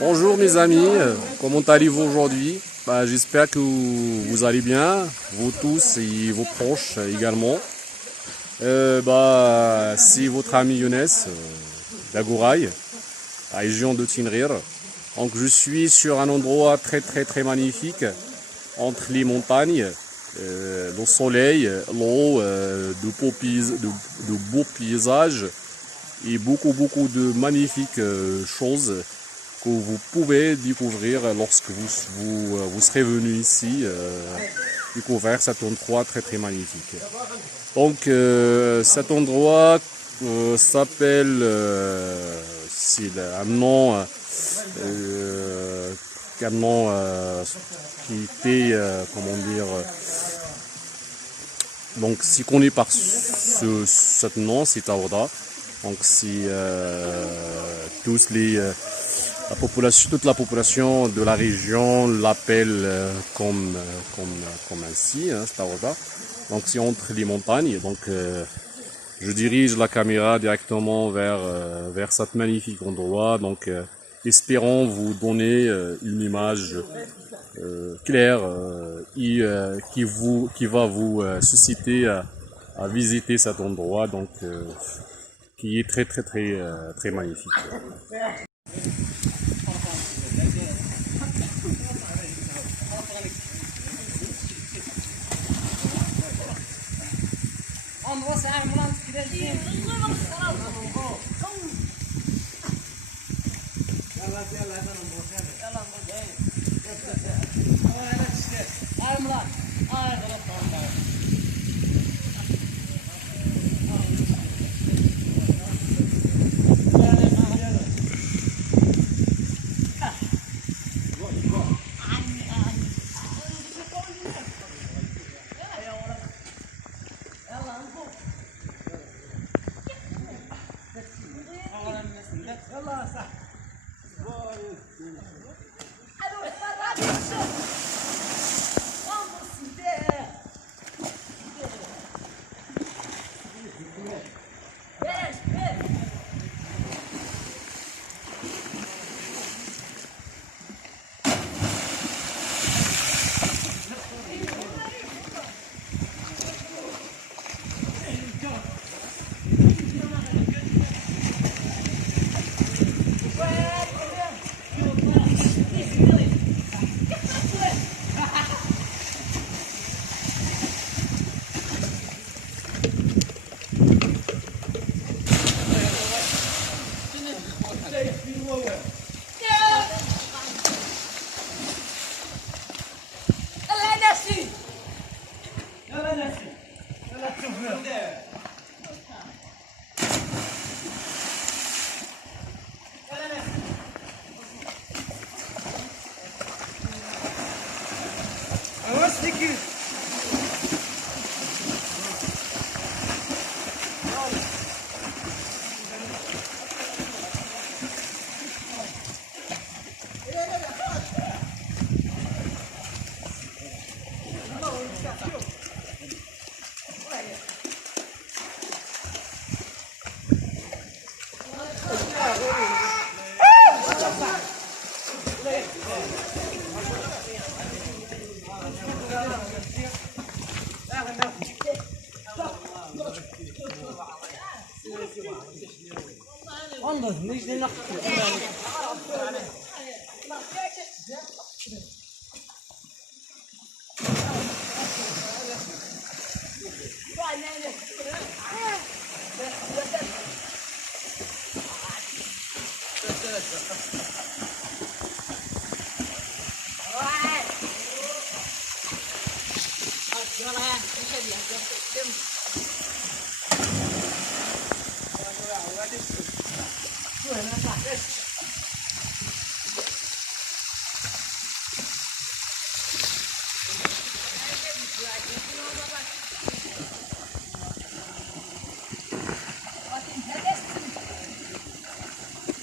Bonjour mes amis, comment allez-vous aujourd'hui? J'espère que vous allez bien, vous tous et vos proches également. C'est votre ami Younes d'Agouraï, la région de Tinrir. Donc je suis sur un endroit très magnifique entre les montagnes, le soleil, l'eau, de beaux paysages et beaucoup de magnifiques choses que vous pouvez découvrir lorsque vous serez venu ici, découvrir cet endroit très magnifique. Donc cet endroit s'appelle, c'est un nom, qui était, comment dire, donc c'est connu par ce nom, c'est Taouda. Donc c'est toute la population de la région l'appelle comme ainsi, hein, Taouda. Donc c'est entre les montagnes. Donc je dirige la caméra directement vers cet magnifique endroit. Donc espérons vous donner une image claire et qui va vous susciter à visiter cet endroit. Donc qui est très magnifique.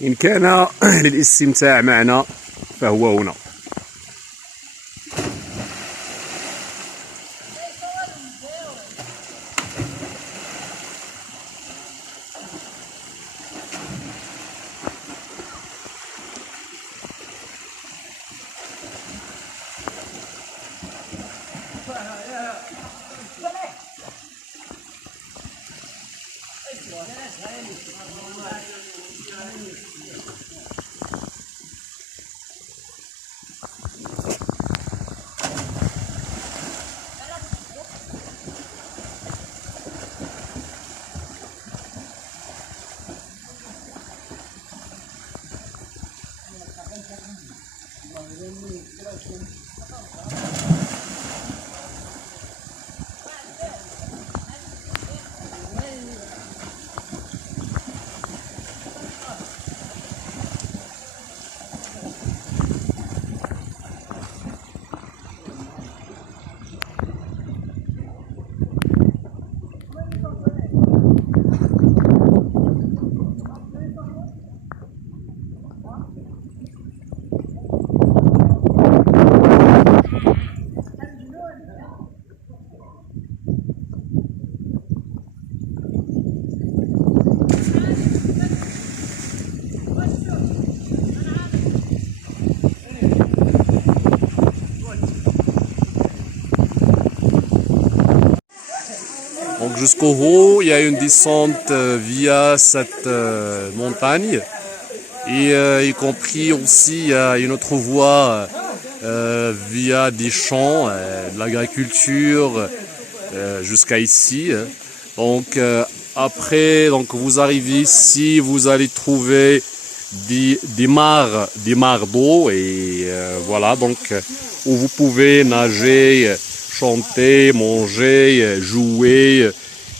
إن كان للاستمتاع معنا فهو هنا. Donc jusqu'au haut, il y a une descente via cette montagne. Et y compris aussi, il y a une autre voie via des champs, de l'agriculture jusqu'à ici. Donc après, donc vous arrivez ici, vous allez trouver des mares d'eau et voilà, donc où vous pouvez nager, chanter, manger, jouer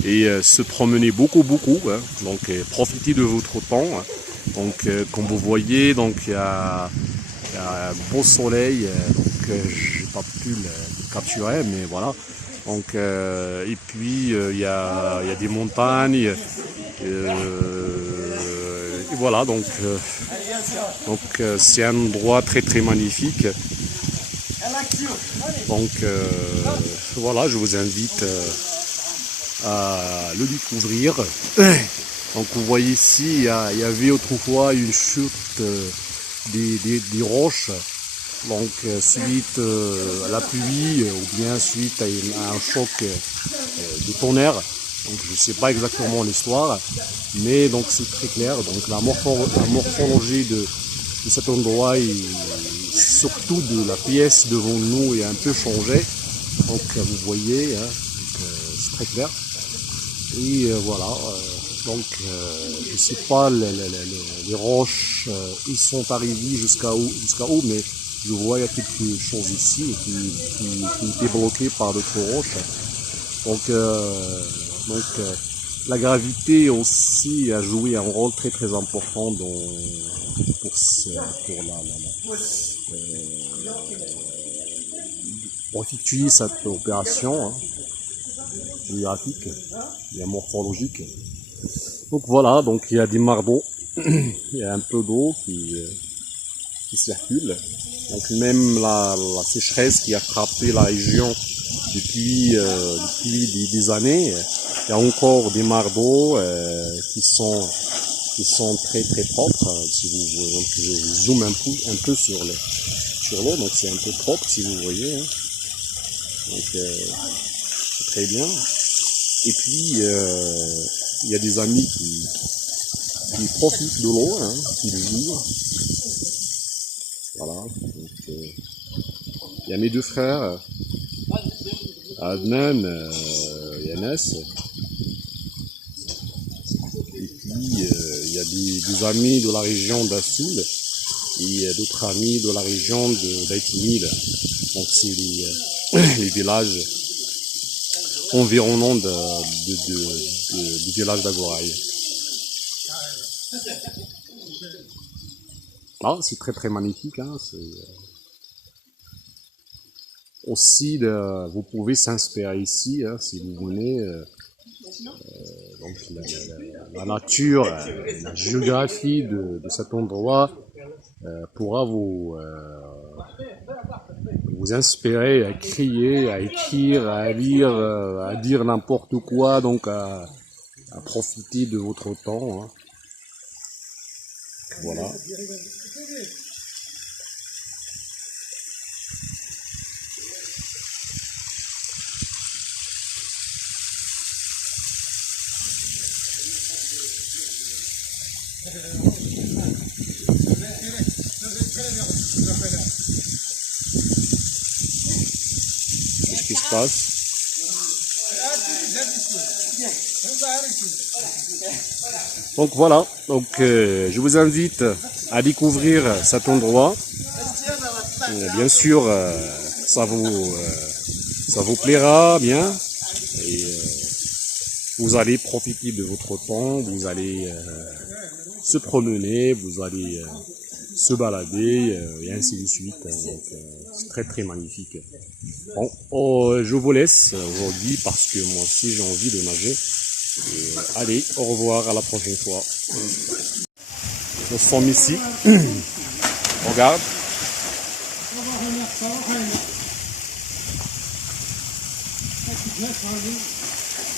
et se promener beaucoup. Hein. Donc profitez de votre temps. Hein. Donc comme vous voyez, donc il y a un beau soleil, donc j'ai pas pu le capturer, mais voilà. Donc et puis il y a des montagnes. Et voilà, donc c'est un endroit très magnifique. Donc voilà, je vous invite à le découvrir. Donc vous voyez ici, il y avait autrefois une chute des roches. Donc suite à la pluie ou bien suite à un choc de tonnerre. Donc je ne sais pas exactement l'histoire, mais donc c'est très clair. Donc la morphologie de cet endroit et surtout de la pièce devant nous est un peu changée. Donc vous voyez, hein, c'est très clair. Et voilà. Donc je ne sais pas les roches, ils sont arrivés jusqu'à où, mais je vois il y a quelque chose ici qui était bloqué par d'autres roches. Donc la gravité aussi a joué un rôle très important pour effectuer cette opération géographique et morphologique. Donc voilà, donc il y a des mares d'eau, il y a un peu d'eau qui circule. Donc même la sécheresse qui a frappé la région depuis des années, il y a encore des mares d'eau qui sont très propres. Si vous voyez, donc je zoome un peu sur l'eau, donc c'est un peu propre si vous voyez. Hein. Donc c'est très bien. Et puis il y a des amis qui profitent de l'eau, hein, qui le jouent. Voilà. Donc, il y a mes deux frères, Adnan et Anas. Et puis il y a des amis de la région d'Assoul et d'autres amis de la région d'Aïtimil. Donc c'est les villages environnants du village d'Agoraï. Ah, c'est très magnifique. Hein, aussi, vous pouvez s'inspirer ici, hein, si vous venez. Donc la nature, la géographie de cet endroit pourra vous inspirer à crier, à écrire, à lire, à dire n'importe quoi, donc à profiter de votre temps. Hein. Voilà. Qu'est-ce qui se passe? Donc voilà, donc je vous invite à découvrir cet endroit. Bien sûr, ça vous plaira bien et vous allez profiter de votre temps, vous allez se promener, vous allez se balader et ainsi de suite. Donc, c'est très très magnifique. Bon, je vous laisse aujourd'hui parce que moi aussi j'ai envie de nager. Et, allez, au revoir, à la prochaine fois. Nous sommes ici. Regarde.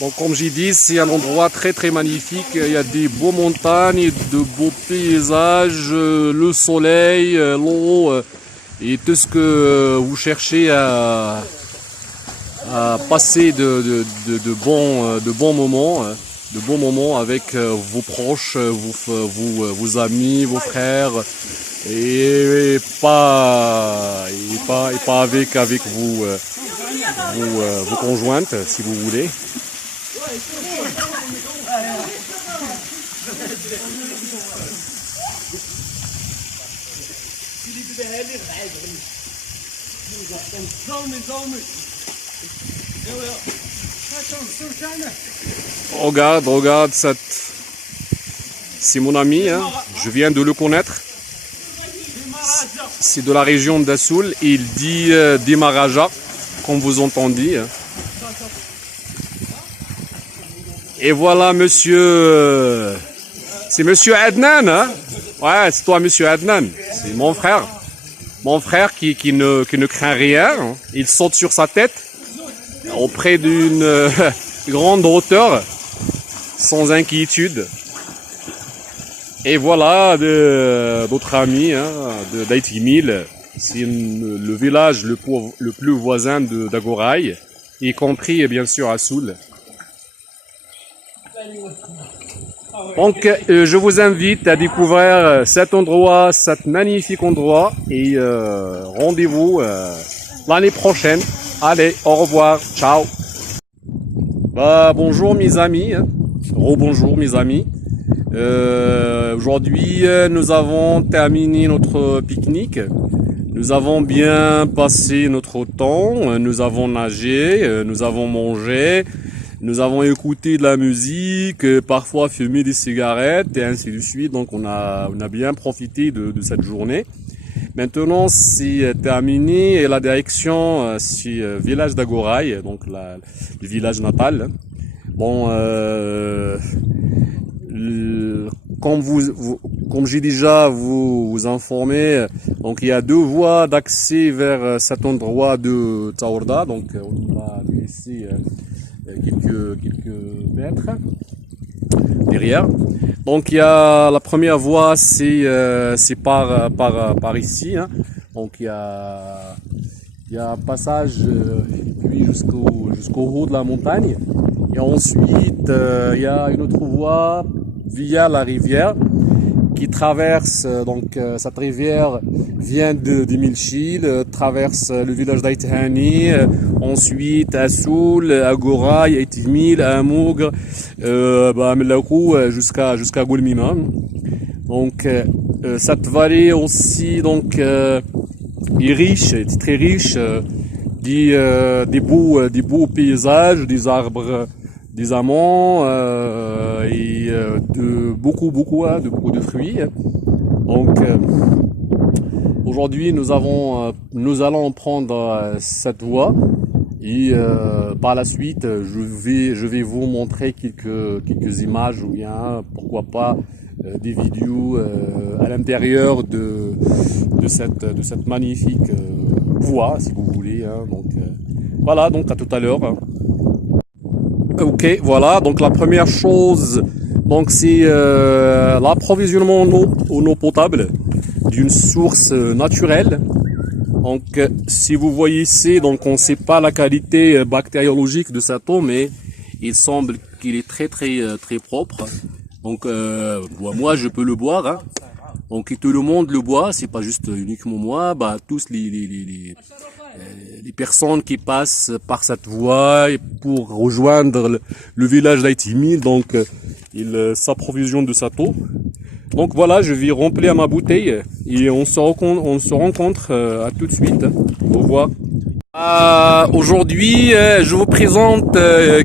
Donc comme j'ai dit, c'est un endroit très très magnifique. Il y a des beaux montagnes, de beaux paysages, le soleil, l'eau et tout ce que vous cherchez à passer de bons moments avec vos proches, vos amis, vos frères et pas avec vos conjointes si vous voulez. Regarde cette. C'est mon ami, hein. Je viens de le connaître. C'est de la région d'Assoul. Il dit des Maraja, comme vous entendez. Et voilà, monsieur. C'est monsieur Adnan, hein? Ouais, c'est toi, monsieur Adnan. C'est mon frère. Mon frère qui ne craint rien. Il saute sur sa tête auprès d'une grande hauteur, sans inquiétude. Et voilà d'autres amis hein, d'Aitimil. C'est le village le plus voisin d'Agoraï, y compris bien sûr Assoul. Donc je vous invite à découvrir cet endroit, cet magnifique endroit et rendez-vous l'année prochaine. Allez, au revoir, ciao. Bonjour mes amis, rebonjour mes amis. Aujourd'hui nous avons terminé notre pique-nique. Nous avons bien passé notre temps, nous avons nagé, nous avons mangé. Nous avons écouté de la musique, parfois fumé des cigarettes et ainsi de suite. Donc on a bien profité de cette journée. Maintenant c'est terminé et la direction c'est village d'Agoraï, donc le village natal. Bon, comme j'ai déjà vous informé, donc il y a deux voies d'accès vers cet endroit de Taourda. Donc on va laisser quelques mètres derrière. Donc il y a la première voie, c'est par ici. Hein. Donc il y a un passage puis jusqu'au haut de la montagne. Et ensuite il y a une autre voie via la rivière qui traverse, donc cette rivière vient de Milchil, traverse le village d'Aïtihani, ensuite Assoul, Agoraï, Aitimil, Amougr, Melakou jusqu'à Goulmina. Donc cette vallée aussi donc est riche, est très riche, des beaux paysages, des arbres, des amants et beaucoup de fruits. Donc aujourd'hui nous allons prendre cette voie et par la suite je vais vous montrer quelques images ou bien pourquoi pas des vidéos à l'intérieur de cette magnifique voie si vous voulez. Hein. Donc voilà, donc à tout à l'heure. Ok, voilà, donc la première chose, donc c'est l'approvisionnement en eau potable d'une source naturelle. Donc si vous voyez ici, donc on ne sait pas la qualité bactériologique de cette eau, mais il semble qu'il est très propre. Donc moi je peux le boire, hein. Donc tout le monde le boit, c'est pas juste uniquement moi, tous les personnes qui passent par cette voie pour rejoindre le village d'Aitimil, donc ils s'approvisionnent de cette eau. Donc voilà, je vais remplir ma bouteille et on se rencontre à tout de suite. Au revoir. Aujourd'hui, je vous présente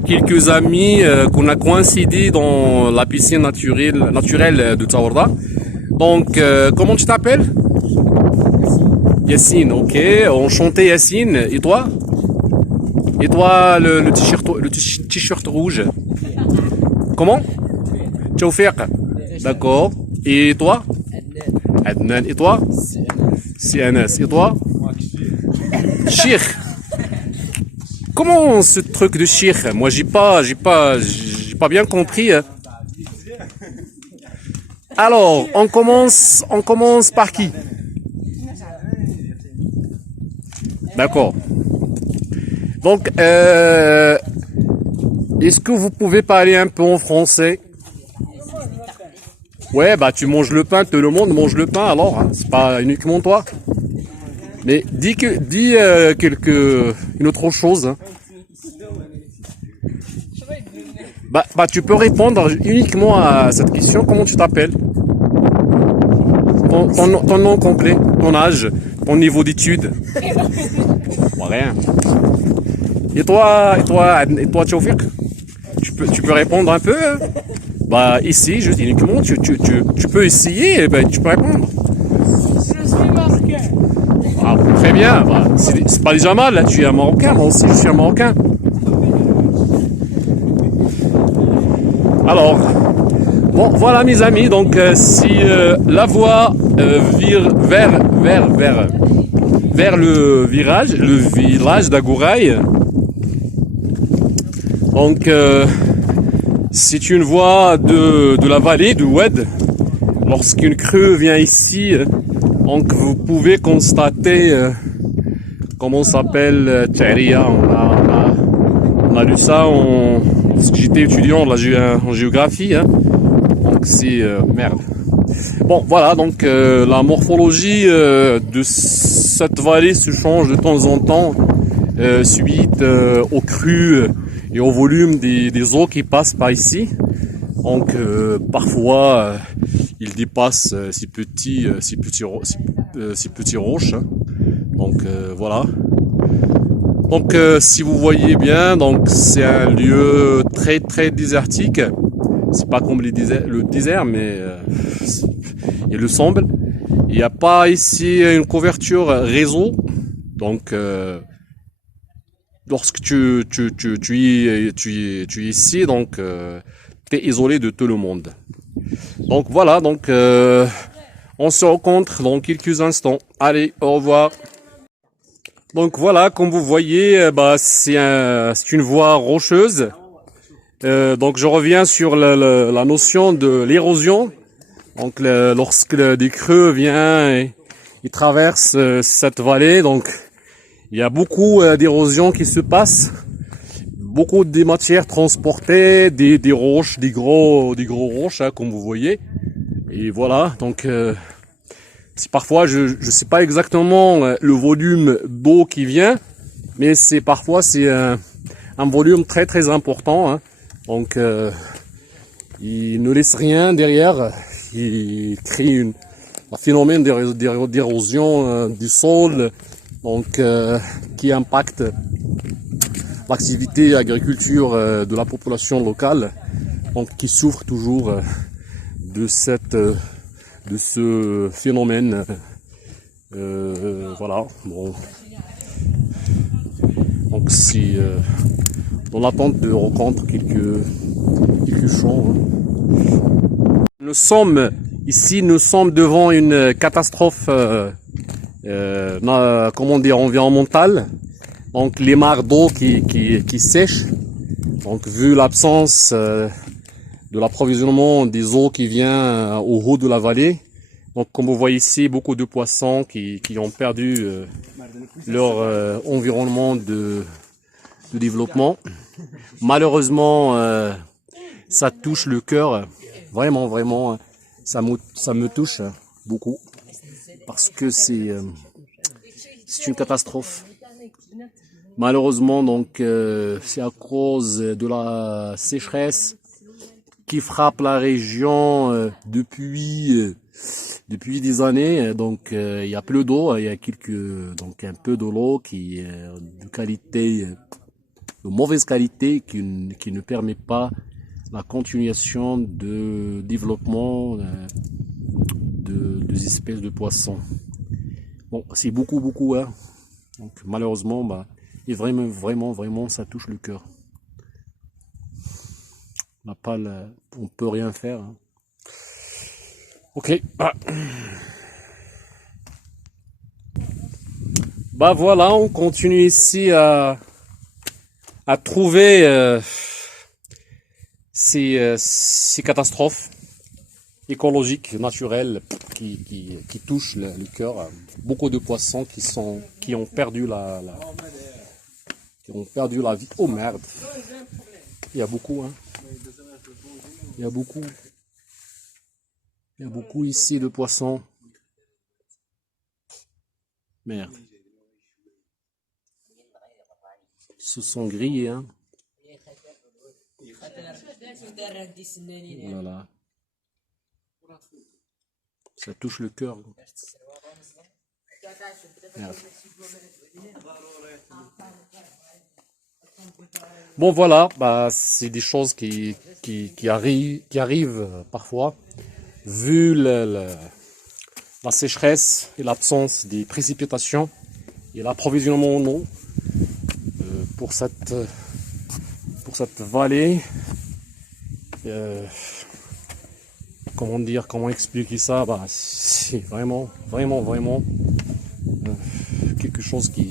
quelques amis qu'on a coïncidé dans la piscine naturelle de Tsawarda. Donc, comment tu t'appelles? Yassine, ok. Enchanté Yassine. Et toi? Et toi, le t-shirt rouge? Comment? Tchaoufiq. D'accord. Et toi? Adnan. Et toi? C'est Anas. Et toi? Cheikh. Comment ce truc de cheikh? Moi, j'ai pas bien compris. Alors, on commence par qui? D'accord. Donc, est-ce que vous pouvez parler un peu en français? Ouais, bah tu manges le pain, tout le monde mange le pain alors, hein, c'est pas uniquement toi. Mais dis une autre chose. Hein. Bah tu peux répondre uniquement à cette question. Comment tu t'appelles? Ton nom complet, ton âge, ton niveau d'études. Bon, rien. Et toi, Tchaoufik? Tu peux répondre un peu? Hein. Bah ici, je dis uniquement, tu peux essayer, bah, tu peux répondre. Je suis marocain. Ah, très bien, bah, c'est pas déjà mal, là, tu es un Marocain, moi aussi je suis un Marocain. Alors, bon voilà mes amis, donc si la voie vire vers le village d'Agouraï, donc c'est une voie de la vallée de Oued. Lorsqu'une crue vient ici, donc vous pouvez constater comment s'appelle Tcharia. On a lu ça lorsque j'étais étudiant en géographie. Hein. Donc c'est merde. Bon voilà, donc la morphologie de cette vallée se change de temps en temps suite aux crues et au volume des eaux qui passent par ici. Donc parfois il dépasse ces petits roches. Hein. Donc voilà. Donc si vous voyez bien, donc c'est un lieu très très désertique. C'est pas comme le désert, mais il le semble. Il n'y a pas ici une couverture réseau. Donc lorsque tu es ici, donc tu es isolé de tout le monde. Donc voilà, donc on se rencontre dans quelques instants. Allez, au revoir. Donc voilà, comme vous voyez, bah c'est une voie rocheuse. Donc je reviens sur la notion de l'érosion. Donc lorsque des creux viennent, ils traversent cette vallée, donc il y a beaucoup d'érosion qui se passe, beaucoup de matières transportées, des roches, des gros roches, hein, comme vous voyez. Et voilà, donc c'est parfois je sais pas exactement le volume d'eau qui vient, mais parfois c'est un volume très très important. Hein. Donc il ne laisse rien derrière, il crée un phénomène d'érosion du sol, donc qui impacte l'activité agriculture de la population locale, donc qui souffre toujours de ce phénomène. Voilà. Bon. Donc si dans l'attente de rencontre quelques champs. Hein. Nous sommes devant une catastrophe comment dire, environnementale. Donc les mares d'eau qui sèchent. Donc vu l'absence de l'approvisionnement des eaux qui vient au haut de la vallée. Donc comme vous voyez ici, beaucoup de poissons qui ont perdu leur environnement de développement. Malheureusement, ça touche le cœur. Vraiment, vraiment, ça me touche beaucoup. Parce que c'est une catastrophe. Malheureusement, donc, c'est à cause de la sécheresse qui frappe la région depuis des années. Donc il y a plus d'eau, il y a donc un peu de l'eau qui est de qualité, de mauvaise qualité, qui ne permet pas la continuation de développement des espèces de poissons. Bon, c'est beaucoup, hein. Donc malheureusement, bah, et vraiment, ça touche le cœur. On peut rien faire, hein. Ok. Bah voilà, on continue ici à trouver ces catastrophes écologiques, naturelles, qui touchent le cœur. Beaucoup de poissons qui ont perdu la vie. Oh merde! Il y a beaucoup, hein. Il y a beaucoup ici de poissons. Merde. Ils se sont grillés, hein. Voilà. Ça touche le cœur. Merde. Bon voilà, bah c'est des choses qui arrivent parfois, vu la sécheresse et l'absence des précipitations et l'approvisionnement en eau pour cette vallée. Comment expliquer ça? Bah, c'est vraiment quelque chose qui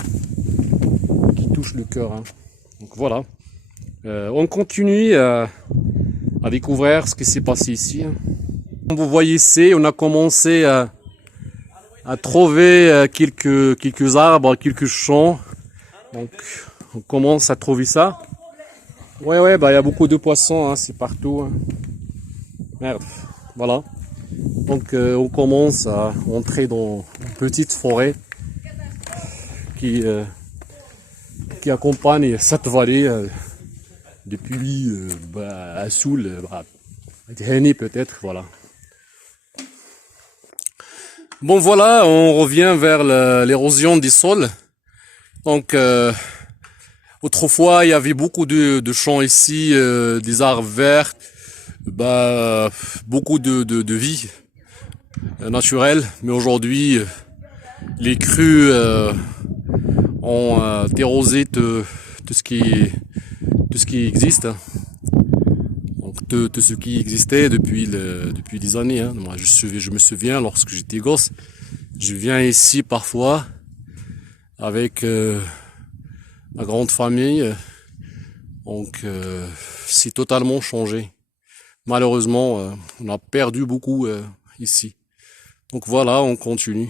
touche le cœur, hein. Donc voilà, on continue à découvrir ce qui s'est passé ici, hein. Comme vous voyez ici, on a commencé à trouver quelques arbres, quelques champs. Donc on commence à trouver ça. Ouais, bah il y a beaucoup de poissons, hein, c'est partout, hein. Merde, voilà. Donc on commence à entrer dans une petite forêt qui accompagne cette vallée depuis Assoul, peut-être, voilà. Bon voilà, on revient vers l'érosion des sols. Donc autrefois il y avait beaucoup de champs ici, des arbres verts, beaucoup de vie naturelle, mais aujourd'hui les crues ont érosé tout ce qui existe, donc tout ce qui existait depuis des années, hein. Moi, je me souviens, lorsque j'étais gosse, je viens ici parfois avec ma grande famille, donc c'est totalement changé. Malheureusement, on a perdu beaucoup ici. Donc voilà, on continue.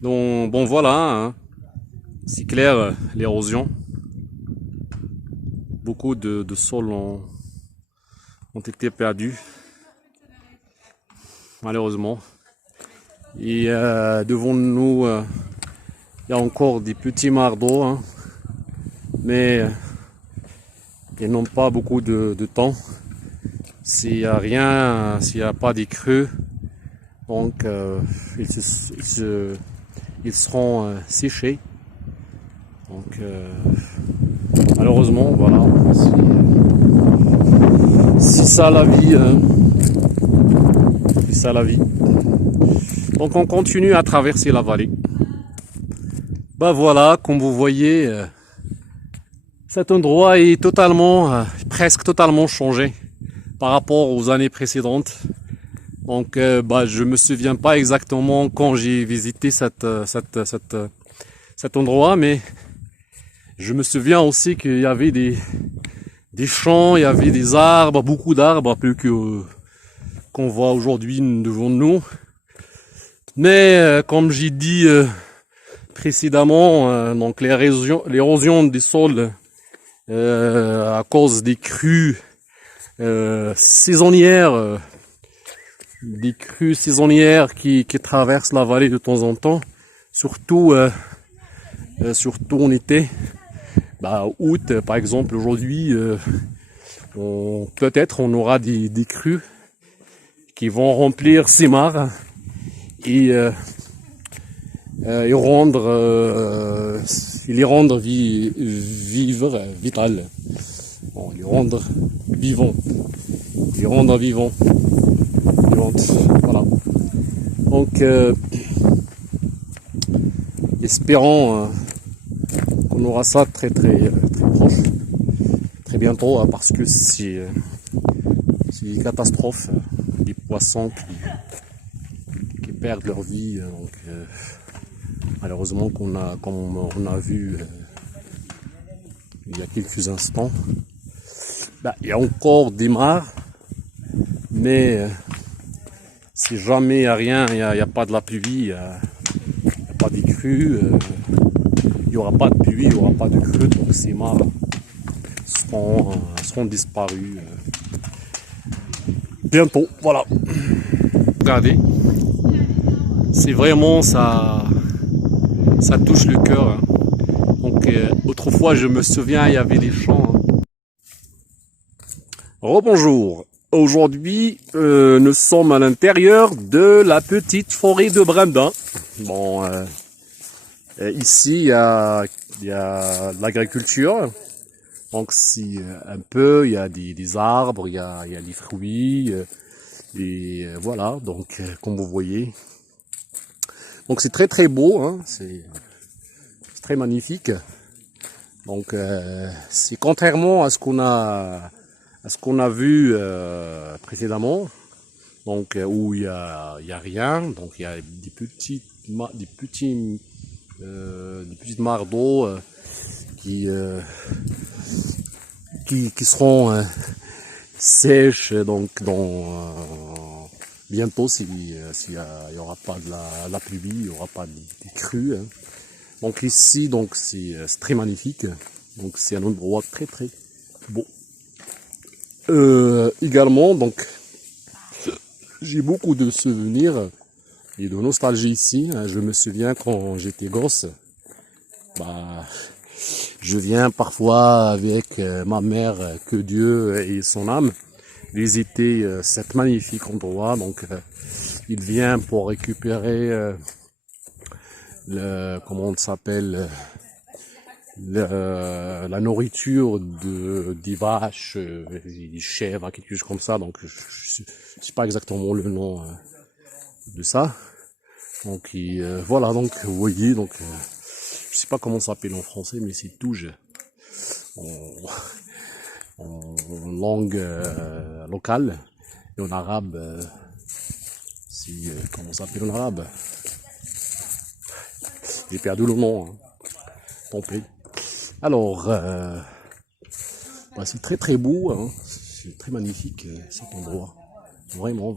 Donc bon voilà, hein. C'est clair, l'érosion. Beaucoup de sols ont été perdus, malheureusement. Et devant nous, il y a encore des petits mares d'eau, hein, mais ils n'ont pas beaucoup de temps. S'il n'y a rien, s'il n'y a pas des crues, donc ils seront séchés. Donc malheureusement, voilà, c'est ça la vie, hein. C'est ça la vie. Donc on continue à traverser la vallée. Bah voilà, comme vous voyez, cet endroit est presque totalement changé par rapport aux années précédentes. Donc je me souviens pas exactement quand j'ai visité cet endroit, mais je me souviens aussi qu'il y avait des champs, il y avait des arbres, beaucoup d'arbres, plus que qu'on voit aujourd'hui devant nous. Mais comme j'ai dit précédemment, donc l'érosion des sols à cause des crues saisonnières, qui traversent la vallée de temps en temps, surtout en été. Août, par exemple, aujourd'hui, Peut-être on aura des crues qui vont remplir ces mares et les rendre vital. Bon, les rendre vivants. Les rendre vivants. Voilà. Donc, espérons qu'on aura ça très proche, très bientôt, parce que c'est une catastrophe. Les poissons qui perdent leur vie. Donc, malheureusement, comme on a vu il y a quelques instants, il y a encore des mares, mais si jamais il n'y a rien, il n'y a pas de la pluie, il n'y a pas de crue, il n'y aura pas de pluie, il n'y aura pas de crue, donc ces mares seront disparues bientôt. Voilà. Regardez, c'est vraiment ça touche le cœur. Hein. Donc autrefois, je me souviens, il y avait des chants. Hein. Rebonjour. Aujourd'hui, nous sommes à l'intérieur de la petite forêt de Brendin. Bon, ici, il y a de l'agriculture. Donc, c'est un peu, il y a des arbres, il y a des fruits. Et voilà, donc, comme vous voyez. Donc, c'est très beau, hein, c'est très magnifique. Donc, c'est contrairement à ce qu'on a vu précédemment, donc où il y a rien, donc il y a des petites mares d'eau qui seront sèches, donc bientôt s'il y aura pas de la pluie, il y aura pas des crues. Hein. Donc ici, donc c'est très magnifique, donc c'est un endroit très beau. Également, donc, j'ai beaucoup de souvenirs et de nostalgie ici. Je me souviens quand j'étais gosse, je viens parfois avec ma mère, que Dieu et son âme, visiter cet magnifique endroit. Donc, il vient pour récupérer comment on s'appelle, la nourriture des vaches, des chèvres, quelque chose comme ça. Donc je sais pas exactement le nom de ça. Donc voilà, donc vous voyez, donc je sais pas comment ça s'appelle en français, mais c'est touge en langue locale, et en arabe comment ça s'appelle en arabe, j'ai perdu le nom, hein. Tant pis. Alors, c'est très beau, hein. C'est très magnifique cet endroit. Vraiment,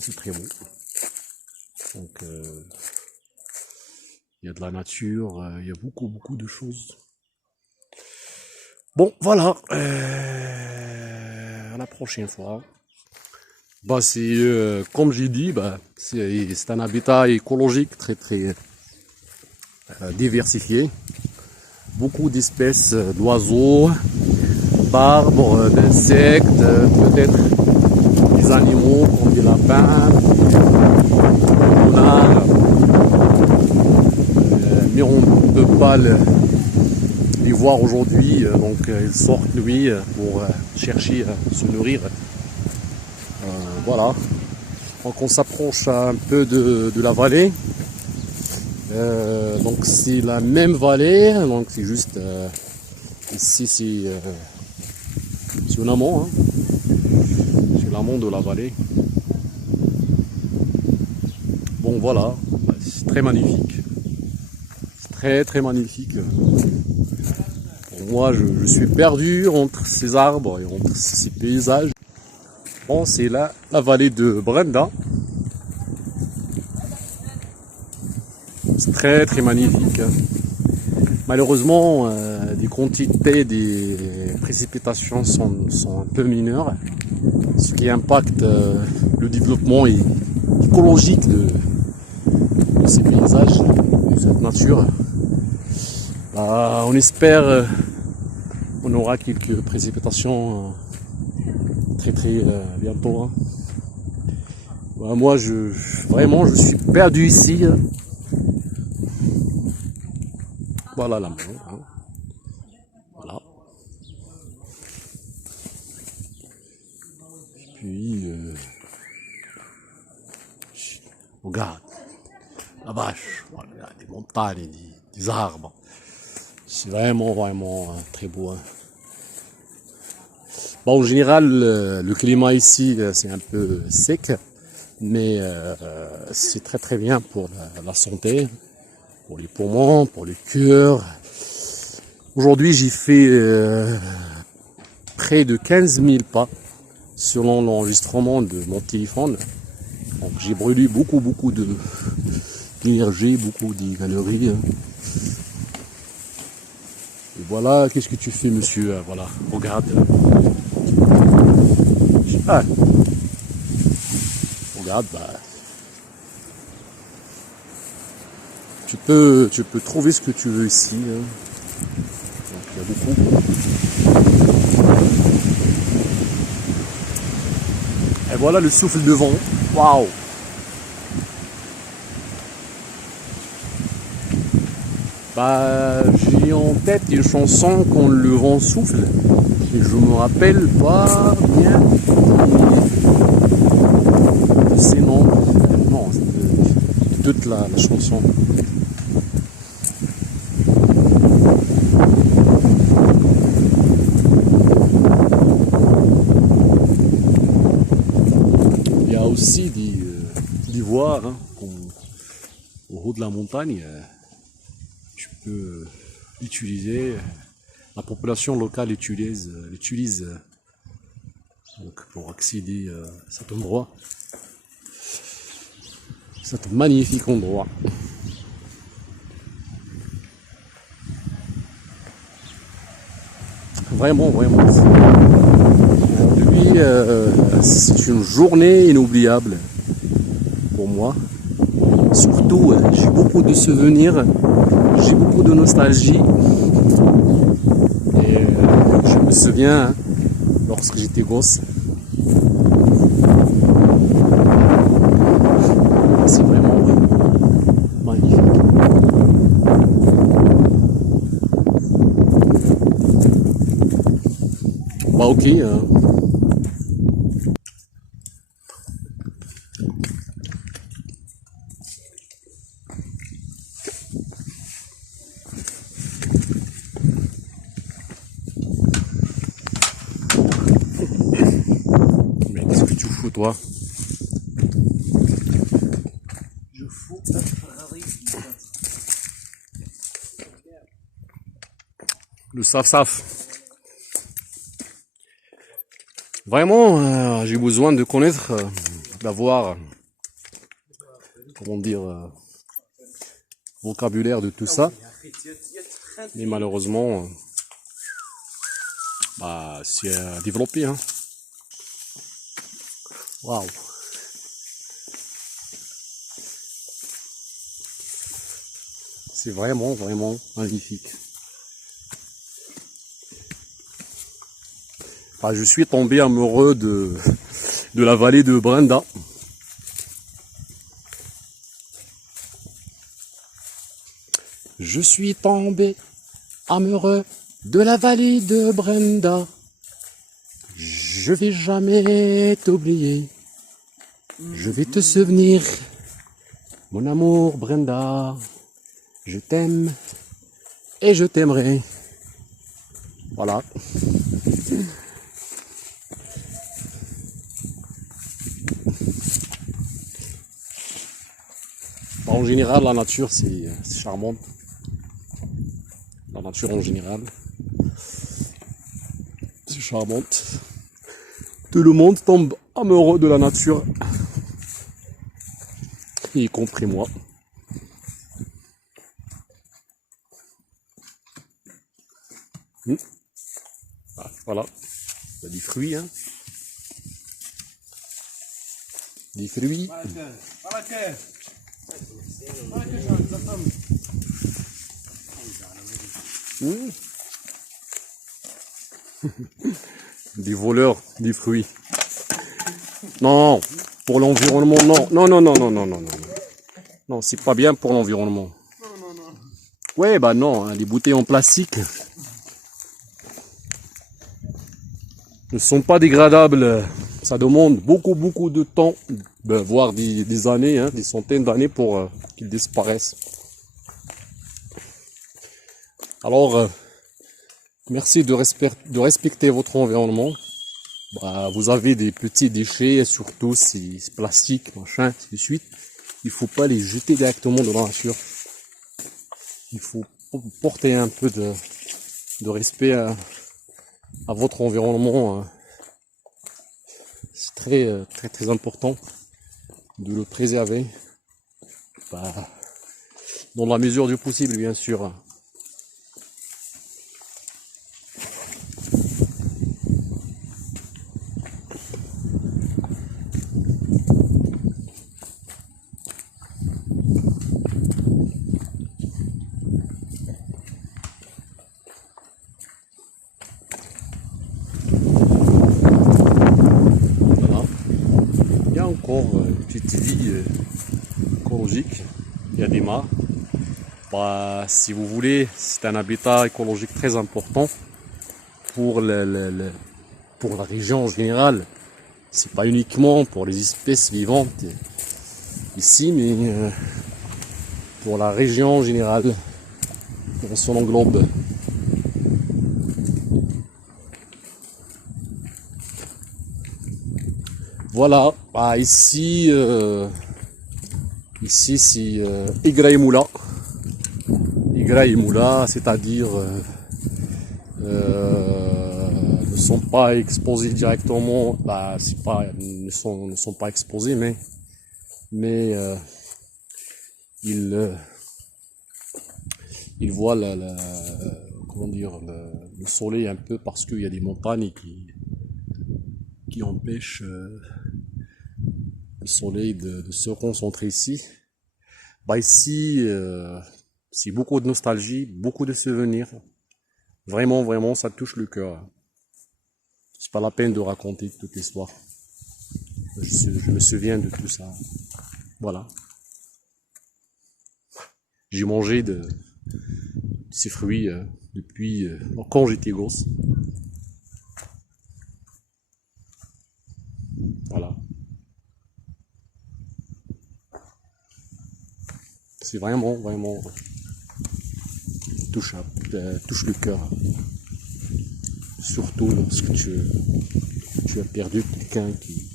c'est très beau. Donc, il y a de la nature, il y a beaucoup de choses. Bon, voilà. À la prochaine fois. C'est comme j'ai dit, c'est un habitat écologique très diversifié. Beaucoup d'espèces d'oiseaux, d'arbres, d'insectes, peut-être des animaux comme des lapins, mais on ne peut pas les voir aujourd'hui, donc ils sortent nuit pour chercher à se nourrir. Voilà, donc on s'approche un peu de la vallée. Donc c'est la même vallée, donc c'est juste ici c'est en amont, hein. C'est l'amont de la vallée. Bon voilà, c'est très magnifique, c'est très magnifique. Pour moi, je suis perdu entre ces arbres et entre ces paysages. Bon, c'est là la vallée de Brendin. C'est très magnifique. Malheureusement, des quantités des précipitations sont un peu mineures, ce qui impacte le développement écologique de ces paysages, de cette nature. On espère On aura quelques précipitations très bientôt. Hein. Bah, moi, vraiment, je suis perdu ici. Hein. Voilà la main. Hein. Voilà. Puis, regarde, la vache, voilà, des montagnes, des arbres. C'est vraiment très beau. Hein. Bon, en général, le climat ici, c'est un peu sec, mais c'est très bien pour la santé, pour les poumons, pour le cœur. Aujourd'hui, j'ai fait près de 15 000 pas selon l'enregistrement de mon téléphone. Donc, j'ai brûlé beaucoup d'énergie, beaucoup de calories. Hein. Et voilà, qu'est-ce que tu fais, monsieur? Voilà, regarde. Ah. Regarde, bah. Tu peux trouver ce que tu veux ici. Hein. Donc, il y a beaucoup. Et voilà le souffle de vent. Waouh! Bah, j'ai en tête une chanson quand le vent souffle. Et je me rappelle pas bien. C'est non, c'est toute la chanson. Il y a aussi des voies hein, au haut de la montagne. Tu peux l'utiliser. La population locale l'utilise donc pour accéder à cet endroit. Cet magnifique endroit. Vraiment. Depuis, c'est une journée inoubliable pour moi. Surtout, j'ai beaucoup de souvenirs, j'ai beaucoup de nostalgie. Et je me souviens, hein, lorsque j'étais gosse, c'est vraiment magnifique. Bah ok. Mais qu'est-ce que tu fous toi? Je fous un Ferrari. Le saf. Vraiment, j'ai besoin de connaître, d'avoir, comment dire, vocabulaire de tout ça. Mais malheureusement, bah, c'est à développer. Hein. Waouh. C'est vraiment magnifique. Enfin, je suis tombé amoureux de la vallée de Brenda. Je suis tombé amoureux de la vallée de Brenda. Je vais jamais t'oublier. Je vais te souvenir, mon amour Brenda. Je t'aime et je t'aimerai. Voilà. En général, la nature, c'est charmant. La nature en général, c'est charmante. Tout le monde tombe amoureux de la nature, y compris moi. Voilà, il y a des fruits, hein. Des fruits. Des voleurs des fruits. Non, pour l'environnement, non. Non, non, non, non, non, non, non. Non, c'est pas bien pour l'environnement. Ouais, bah non, hein, les bouteilles en plastique ne sont pas dégradables. Ça demande beaucoup de temps, voire des années, hein, des centaines d'années pour qu'ils disparaissent. Alors, merci de respecter votre environnement. Bah, vous avez des petits déchets, surtout ces plastiques, machin, ainsi de suite. Il faut pas les jeter directement dans la nature. Il faut porter un peu de respect à votre environnement. C'est très important de le préserver. Bah, dans la mesure du possible, bien sûr. Encore une petite vie écologique. Il y a des mares. Bah, si vous voulez, c'est un habitat écologique très important pour pour la région en général. C'est pas uniquement pour les espèces vivantes ici, mais pour la région en général, dans son englobe. Voilà, bah, ici c'est Igra et Moula. Igra et Moula, c'est-à-dire ne sont pas exposés directement, bah, ne sont pas exposés, mais ils voient comment dire, le soleil un peu parce qu'il y a des montagnes qui empêchent le soleil de se concentrer ici. Bah ici, c'est beaucoup de nostalgie, beaucoup de souvenirs. Vraiment, ça touche le cœur. C'est pas la peine de raconter toute l'histoire. Je me souviens de tout ça. Voilà. J'ai mangé de ces fruits depuis quand j'étais gosse. Voilà. C'est vraiment touche le cœur. Surtout lorsque tu as perdu quelqu'un qui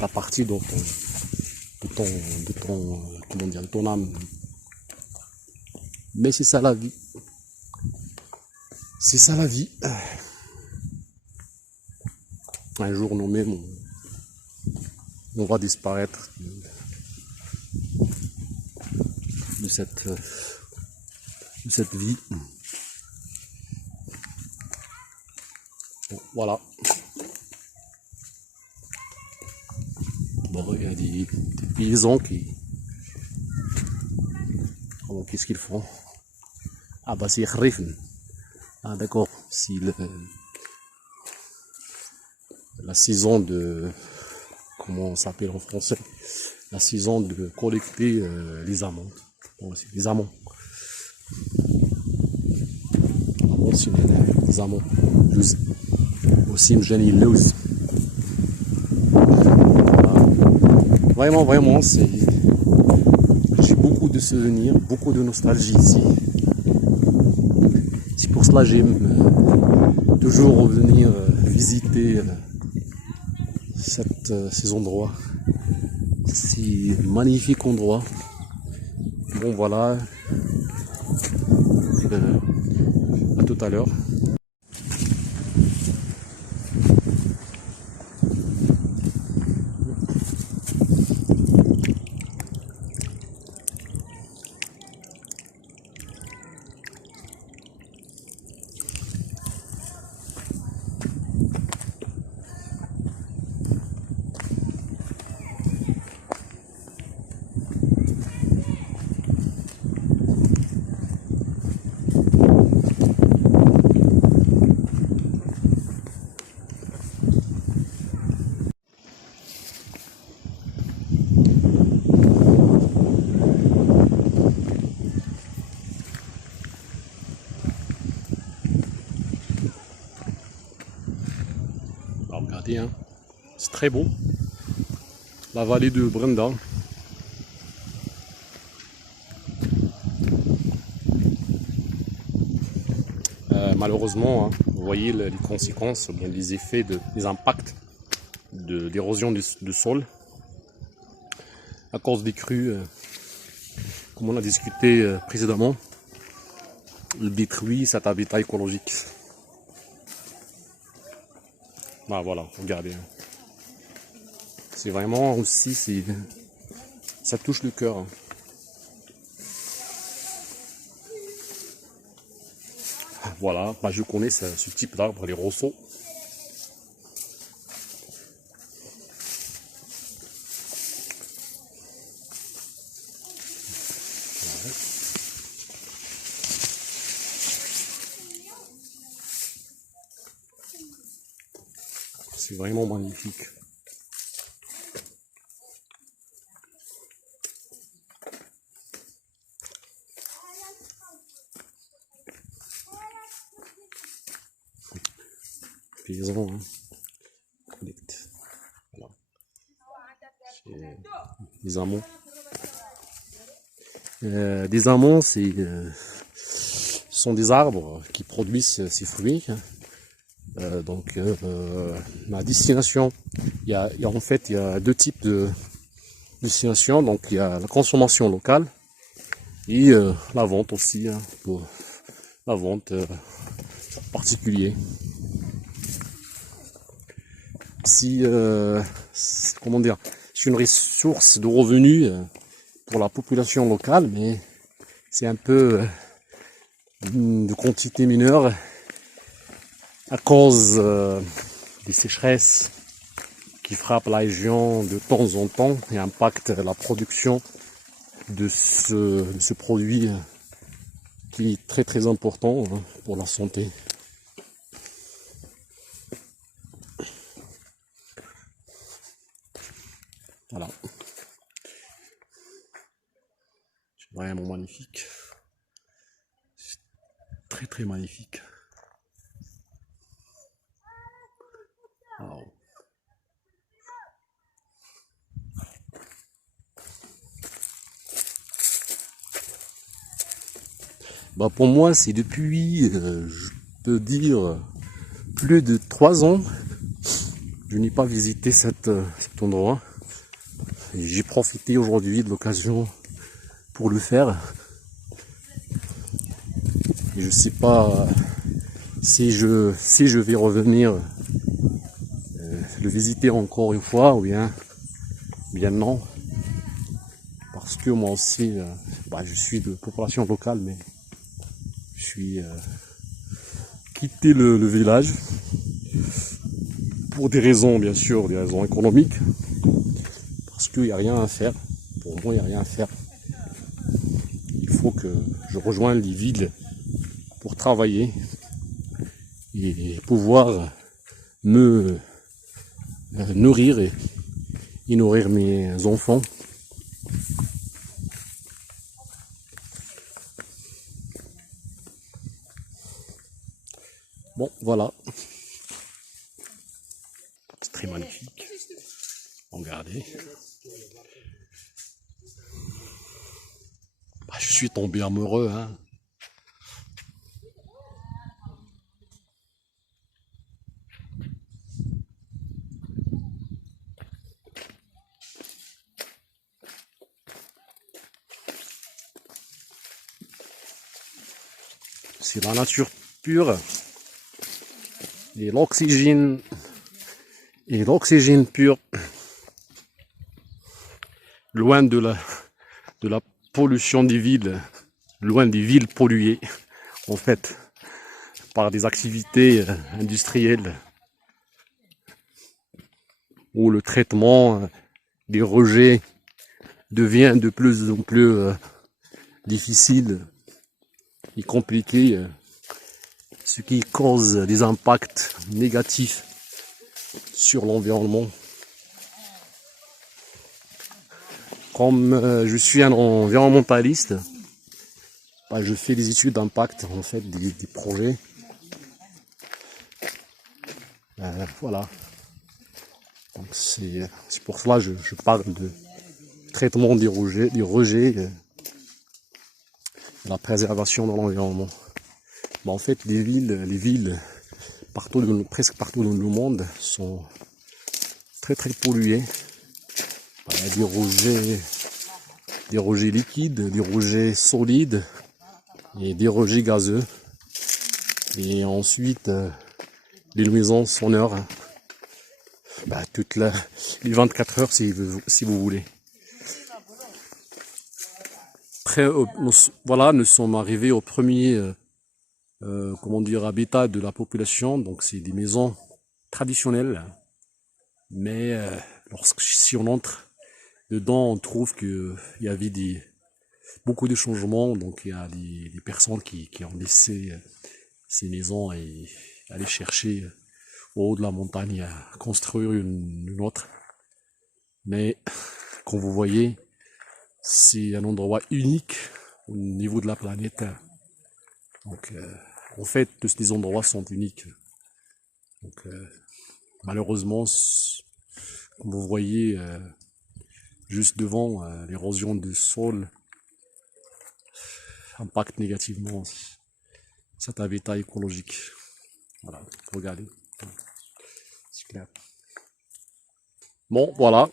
a parti de ton âme. Mais c'est ça la vie. C'est ça la vie. Un jour nous-mêmes, on va disparaître de cette vie. Bon, voilà. Bon, il y a des paysans qui... Oh, qu'est-ce qu'ils font? Ah bah c'est Khrifn. Ah d'accord, c'est la saison de... Comment on s'appelle en français? La saison de collecter les amandes. Bon, c'est les amandes. C'est les amandes. Aussi, j'ai loose. Vraiment, c'est... J'ai beaucoup de souvenirs, beaucoup de nostalgie ici. C'est pour cela que j'aime toujours revenir visiter ces endroits. C'est un magnifique endroit. Bon voilà. À tout à l'heure. Regardez, hein. C'est très beau. La vallée de Brenda. Malheureusement, hein, vous voyez les conséquences, bien les effets, les impacts d'érosion du sol à cause des crues, comme on a discuté précédemment, il détruit cet habitat écologique. Ah, voilà, regardez. C'est vraiment aussi, ça touche le cœur. Hein. Voilà, bah, je connais ce type d'arbre, les rosseaux. C'est vraiment magnifique. Paysans, hein. Collecte. Voilà. Des amont. Des amont, ce sont des arbres qui produisent ces fruits. Donc, la destination, en fait, il y a deux types de destination. Donc, il y a la consommation locale et la vente aussi, hein, pour la vente particulier. Comment dire, c'est une ressource de revenus pour la population locale, mais c'est un peu de quantité mineure à cause des sécheresses qui frappent la région de temps en temps et impactent la production de ce produit qui est très très important pour la santé. Voilà. C'est vraiment magnifique. C'est très très magnifique. Wow. Bah pour moi, c'est depuis, je peux dire, plus de 3 ans, je n'ai pas visité cet endroit. J'ai profité aujourd'hui de l'occasion pour le faire. Et je sais pas si je vais revenir le visiter encore une fois ou bien non. Parce que moi aussi, je suis de population locale, mais je suis quitté le village pour des raisons, bien sûr, des raisons économiques. Parce qu'il n'y a rien à faire. Pour moi, il n'y a rien à faire. Il faut que je rejoigne les villes pour travailler et pouvoir me nourrir et nourrir mes enfants. Bon, voilà. C'est très magnifique. Regardez. Je suis tombé amoureux, hein. C'est la nature pure et l'oxygène pur, loin de la pollution des villes, loin des villes polluées en fait par des activités industrielles où le traitement des rejets devient de plus en plus difficile et compliqué, ce qui cause des impacts négatifs sur l'environnement. Comme je suis un environnementaliste, je fais des études d'impact, en fait, des projets. Voilà. Donc c'est pour cela que je parle de traitement des rejets, la préservation de l'environnement. Bon, en fait, les villes presque partout dans le monde sont très polluées. Il y a des rejets liquides, des rejets solides et des rejets gazeux. Et ensuite, les nuisances sonores, toutes les 24 heures si vous voulez. Voilà, nous sommes arrivés au premier habitat de la population. Donc c'est des maisons traditionnelles, mais si on entre dedans, on trouve qu'il y avait beaucoup de changements. Donc il y a des personnes qui ont laissé ces maisons et aller chercher au haut de la montagne à construire une autre. Mais comme vous voyez, c'est un endroit unique au niveau de la planète. Donc, en fait, tous ces endroits sont uniques. Donc, malheureusement, comme vous voyez, juste devant, l'érosion du sol impacte négativement cet habitat écologique. Voilà, regardez. C'est clair. Bon, voilà,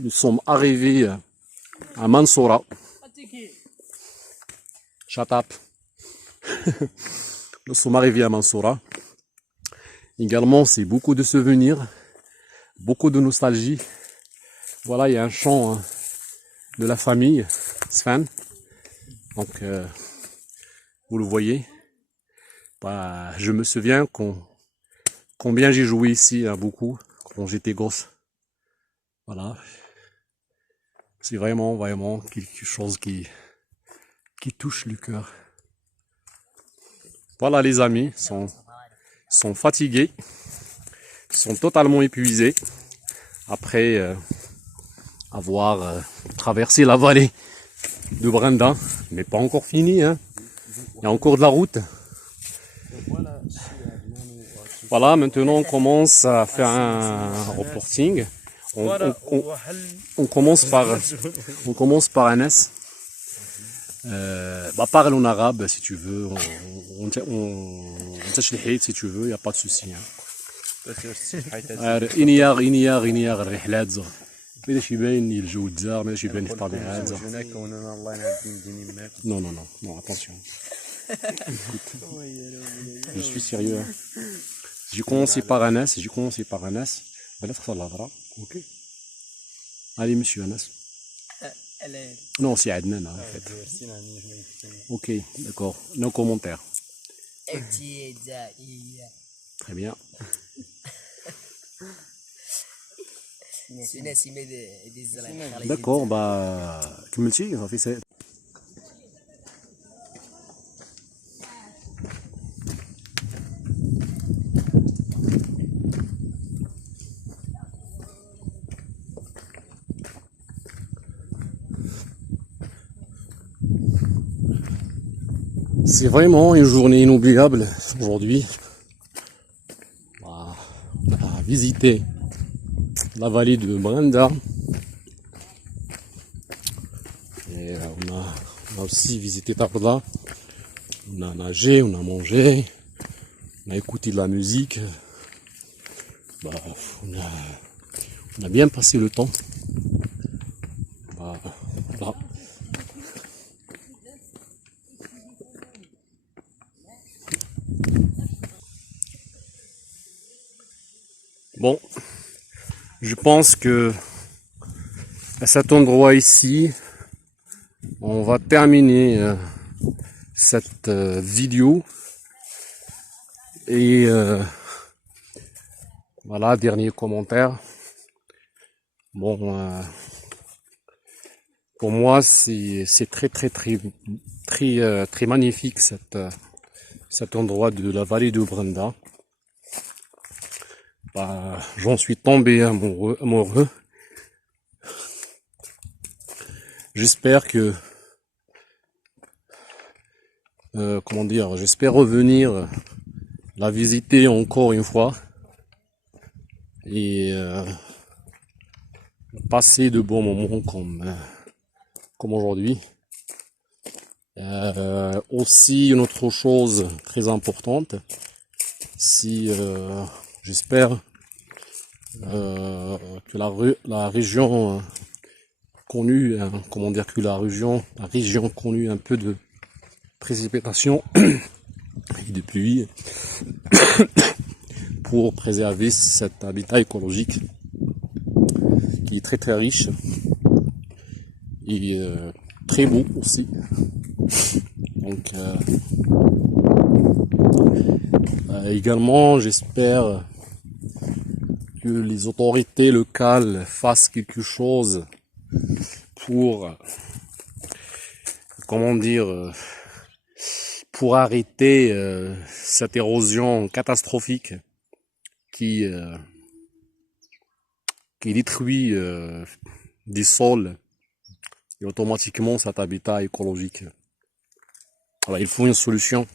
nous sommes arrivés à Mansoura. Shut up. Nous sommes arrivés à Mansoura. Également, c'est beaucoup de souvenirs, beaucoup de nostalgie. Voilà, il y a un chant de la famille, Sven. Donc, vous le voyez. Je me souviens combien j'ai joué ici, beaucoup, quand j'étais gosse. Voilà. C'est vraiment quelque chose qui touche le cœur. Voilà, les amis sont fatigués, sont totalement épuisés après avoir traversé la vallée de Brenda, mais pas encore fini, hein. Il y a encore de la route. Voilà, maintenant on commence à faire un reporting. On commence par Anas. Parle en arabe si tu veux. On tâche les hate si tu veux, il n'y a pas de souci. إنيار الرحلات زهر ماذاش يبان الجو الزار ماذاش يبان الطبيعة زهر. Non, attention. Je suis sérieux. J'ai commencé par Anas. Ok. Allez, monsieur Anas. Non, c'est Adnan en fait. Ok, d'accord. Nos commentaires. Très bien. D'accord, comme tu ça fait ça. C'est vraiment une journée inoubliable aujourd'hui. On a visité la vallée de Brenda. Et on a aussi visité Tarda. On a nagé, on a mangé, on a écouté de la musique. On a bien passé le temps. Voilà. Bon, je pense que à cet endroit ici, on va terminer cette vidéo. Et voilà, dernier commentaire. Bon, pour moi, c'est très magnifique cet endroit de la vallée de Brenda. J'en suis tombé amoureux. J'espère que j'espère revenir la visiter encore une fois et passer de bons moments comme aujourd'hui. Aussi une autre chose très importante, si j'espère que la région connue, comment dire, que la région connue un peu de précipitations et de pluie pour préserver cet habitat écologique qui est très très riche et très beau aussi. Donc également j'espère que les autorités locales fassent quelque chose pour, comment dire, pour arrêter cette érosion catastrophique qui détruit des sols et automatiquement cet habitat écologique. Alors, il faut une solution.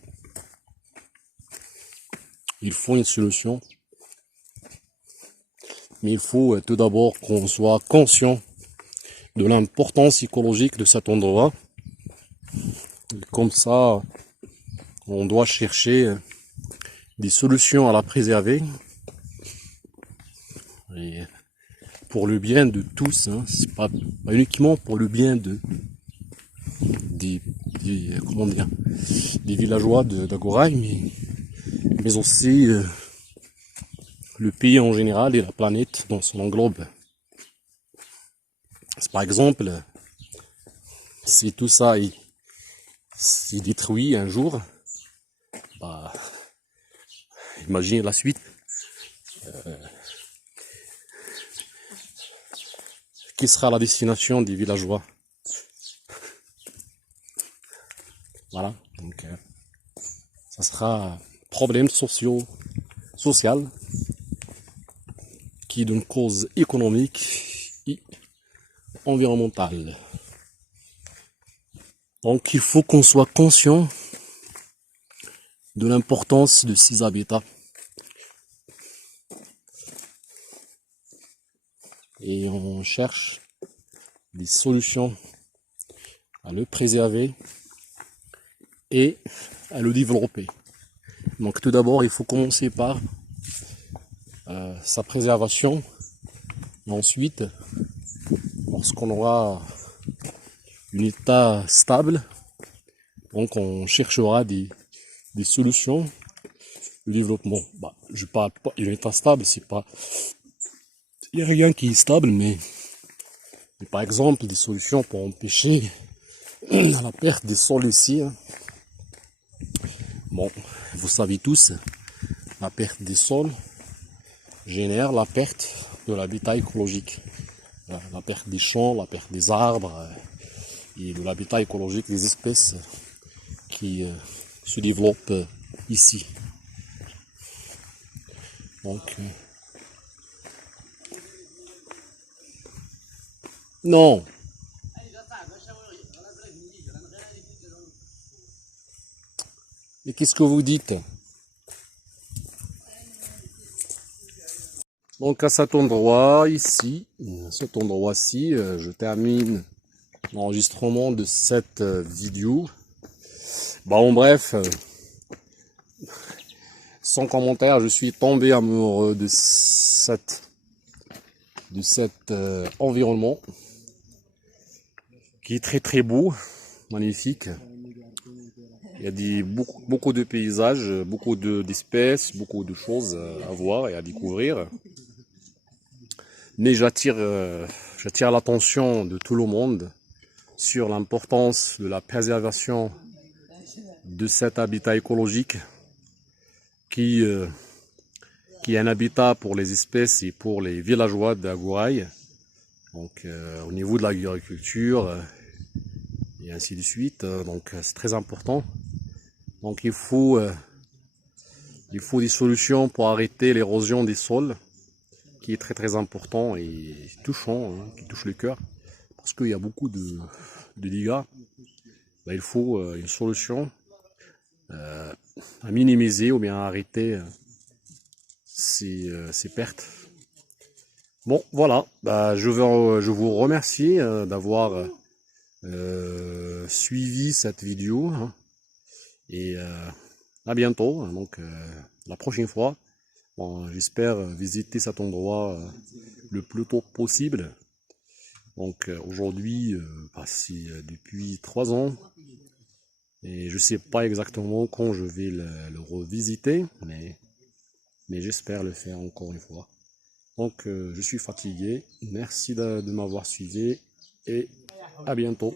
Il faut une solution. Mais il faut tout d'abord qu'on soit conscient de l'importance écologique de cet endroit. Et comme ça, on doit chercher des solutions à la préserver. Et pour le bien de tous, hein, c'est pas uniquement pour le bien des villageois d'Agoraï, mais aussi le pays en général et la planète dans son englobe. Par exemple, si tout ça est détruit un jour, bah, imaginez la suite. Qui sera la destination des villageois? Voilà, donc ça sera un problème social qui est d'une cause économique et environnementale. Donc il faut qu'on soit conscient de l'importance de ces habitats. Et on cherche des solutions à le préserver et à le développer. Donc tout d'abord, il faut commencer par sa préservation. Et ensuite, lorsqu'on aura un état stable, donc on cherchera des solutions de développement. Bah, je parle pas d'un état stable, c'est pas... Il n'y a rien qui est stable, mais par exemple des solutions pour empêcher la perte des sols ici. Hein. Bon, vous savez tous, la perte des sols génère la perte de l'habitat écologique. La perte des champs, la perte des arbres et de l'habitat écologique des espèces qui se développent ici. Donc, non. Mais qu'est-ce que vous dites? Donc à cet endroit ici, je termine l'enregistrement de cette vidéo. Bah en bref, sans commentaire, je suis tombé amoureux de cet environnement qui est très très beau, magnifique. Il y a beaucoup de paysages, beaucoup d'espèces, beaucoup de choses à voir et à découvrir. Mais j'attire l'attention de tout le monde sur l'importance de la préservation de cet habitat écologique qui est un habitat pour les espèces et pour les villageois d'Agouraï. Donc au niveau de l'agriculture et ainsi de suite, donc c'est très important. Donc il faut des solutions pour arrêter l'érosion des sols, qui est très très important et touchant, hein, qui touche le cœur, parce qu'il y a beaucoup de dégâts. Là, il faut une solution à minimiser ou bien à arrêter ces pertes. Bon, voilà, bah, je vous remercie d'avoir suivi cette vidéo, hein, et à bientôt, hein. Donc la prochaine fois, bon, j'espère visiter cet endroit le plus tôt possible. Donc aujourd'hui, bah, c'est depuis 3 ans, et je sais pas exactement quand je vais le revisiter, mais j'espère le faire encore une fois. Donc je suis fatigué, merci de m'avoir suivi et à bientôt.